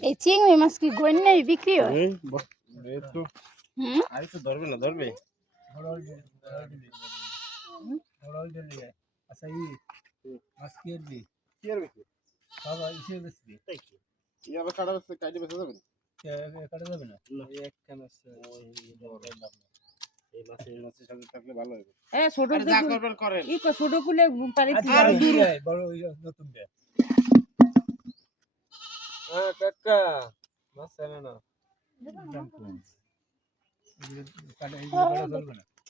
এই চিংড়ি মাছ কি গন্যায় বিক্রি হয়? একটু আর একটু ধরবে না ধরবে আচ্ছা মাছ কি করবি কি আর বেশি বাবা ইসে বেশি তাই কি ইয়ার কাটা বেশি কাটে বেশি যাবে না কাটা যাবে না একখান আছে এই মাছের সাথে থাকলে ভালো হবে এ ছোট যা করবেন করেন ই কো ছোট কুলে পারি আর দূরে বড় নতুন দে হ্যাঁ কাকা মাছ আনে না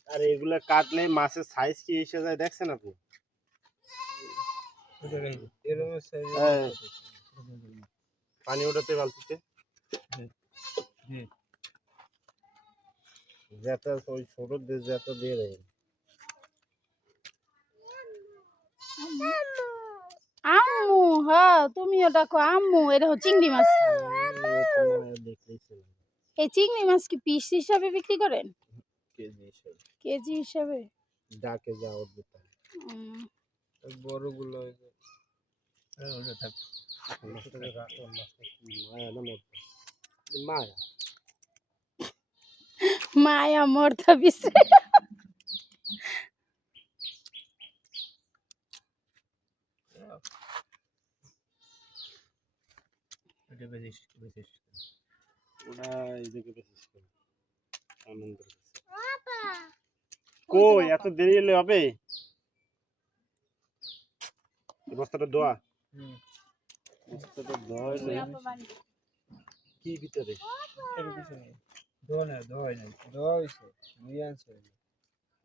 আর এগুলা কাটলে মাছের সাইজ কি এসে যায় দেখছেন আপনি পানি ওঠাতে বালতিতে যেটা ওই ছোট যেটা দিয়ে দেয় আম্মু হ্যাঁ তুমিও ডাকো আম্মু এটা হচ্ছে চিংড়ি মাছ এই চিংড়ি মাছ কি পিস হিসাবে বিক্রি করেন কেজি হিসাবে ডাকে যাওয়ার দিতাম বড়গুলো মায়া মায়া মর্তা বিছে কই এত দেরি হলে হবে বস্তাটা দোয়া বস্তাটা দোয়া হলে কি ভিতরে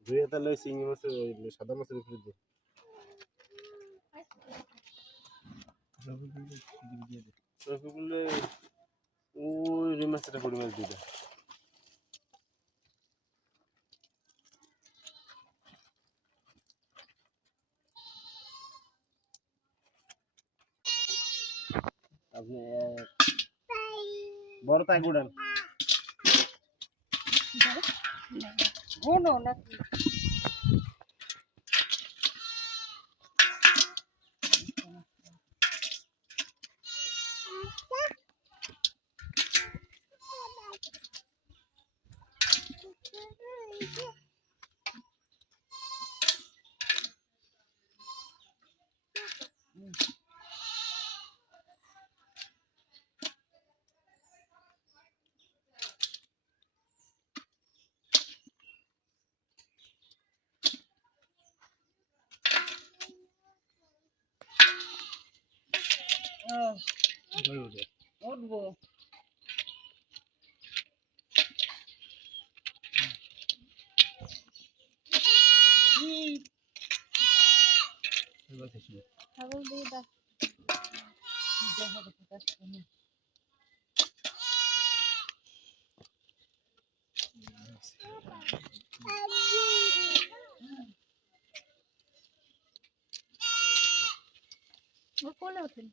ধুয়ে তাহলে ওই চিংড়ি মাছের ওই সাদা মাছের উপরে দিয়ে রফিকুলে ওই রুই মাছটা পড়ে মাছ দিয়ে আপনি বড় তাই গুড়ান গোনো নাকি উঠবো ছাগল দিয়ে ডাক কোলে ওঠেন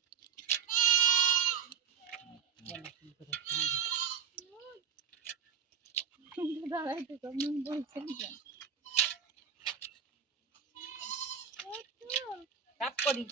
দাঁড়াইতে কেমন বলছেন কাজ করি